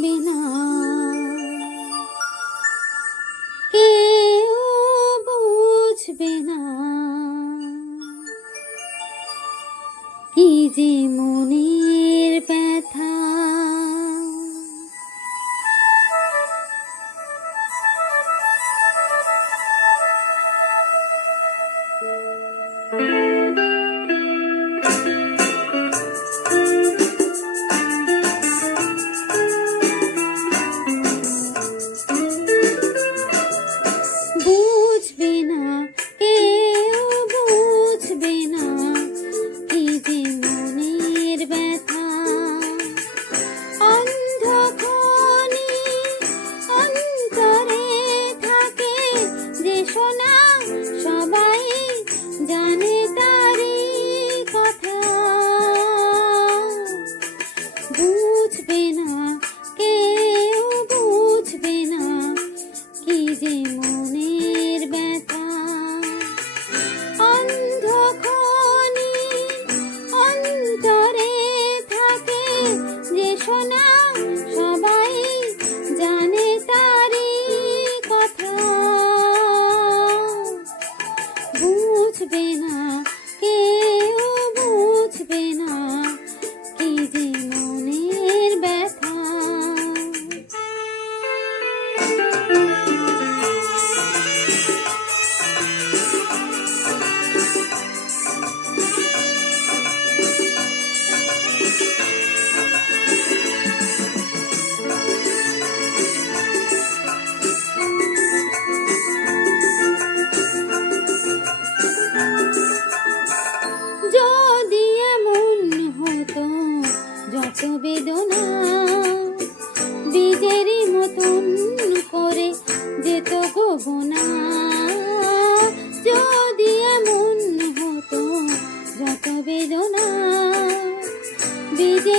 বুঝবে না, কেউ বুঝবে না, কি যে মনের ব্যথা। বুঝবে না, কেউ বুঝবে না, কি যে মনের ব্যথা। অন্ধকারে অন্তরে থাকে যে সোনা, সবাই জানে তারই কথা। বুঝবে না, কেউ বুঝবে না, কি যে মনের ব্যথা। অন্ধকারে অন্তরে থাকে যে সোনা, সবাই জানে তারই কথা। বুঝবে না, কেউ বুঝবে না, কি যে মনের ব্যথা। যদি এমন হতো যত বেদনা বীজেরই মতন করে যেত গোবনা। যদি এমন হতো যত বেদনা বীজের